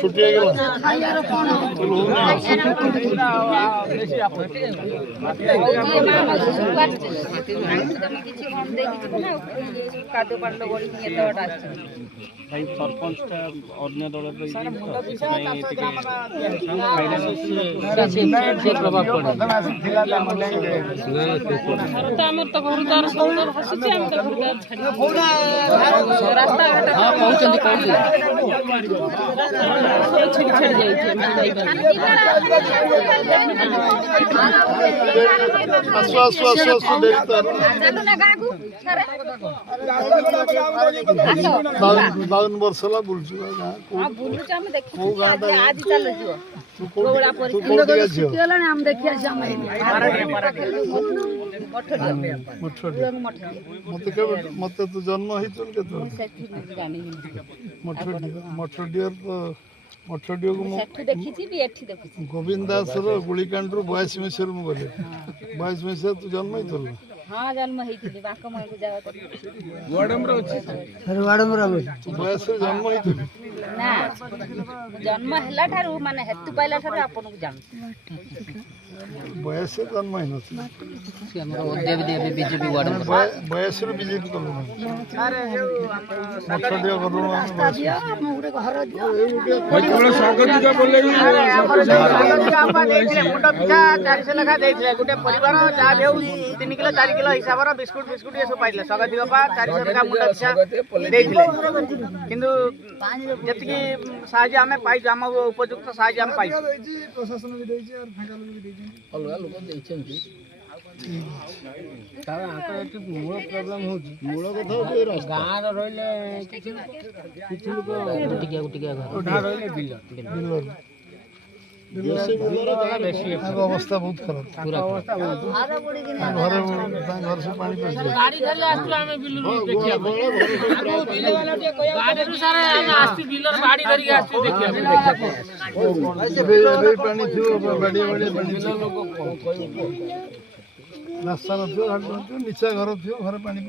छुट्टी है भाई सरपंच अन्य दल बावन वर्ष ला बुलछु हां बुलछु हम देखि को गांडा आज चल जियो गोला परिस्थिति सिखला हम देखिया हम मत तो जन्म ही चल के तो मठडियो को देखि छी भी एठी देखि गोविंद दास रो गुलिकांड रो 22 मसिर मु गले 22 मसिर तू जन्म ही चल हां जन्म ही थी बाक मन को जावा वाडम रो अछि अरे वाडम रो तू बयस जन्म ही थी ना जन्म हला थारु माने हेतु पाइला थारु आपन को जान बयस जन्म ही नथि हमरा देवी देवी बीजेपी वाडम बयस रो बीजेपी को अरे जो मठडियो करू रास्ता दियो हम गुडे घर दियो बड़े स्वागत का बोले अरे हमर स्वागत आप देखले मुंडा पिठा 400 लखा देइले गुटे परिवार जा देउ 3 किलो 4 किलो हिसाब रो बिस्कुट बिस्कुट ये सब पाइले स्वागत का 400 लखा मुंडा पिठा देइले किंतु जति साहाय्य हमें पाइ हम उपयुक्त साहाय्य हम पाइ प्रशासन भी देइछे और फाका लोग भी देइछे अलगा लोग देइछेंती तार आका एत मूल प्रॉब्लम हो मूल कथा हो गां रो रहिले किछ लोग गुटिया घर उठा रहिले बिलर अवस्था बहुत खराब अवस्था घर से पानी गाड़ी धरले आस्තු हमें बिलर देखिया बिल वाला जे कहिया गाड़ी अनुसार हम आस्ति बिलर गाड़ी धरि आस्ति देखिया बे पानी थियो बड़ी पानी लोग रास्ता न थियो नीचे घर थियो घर पानी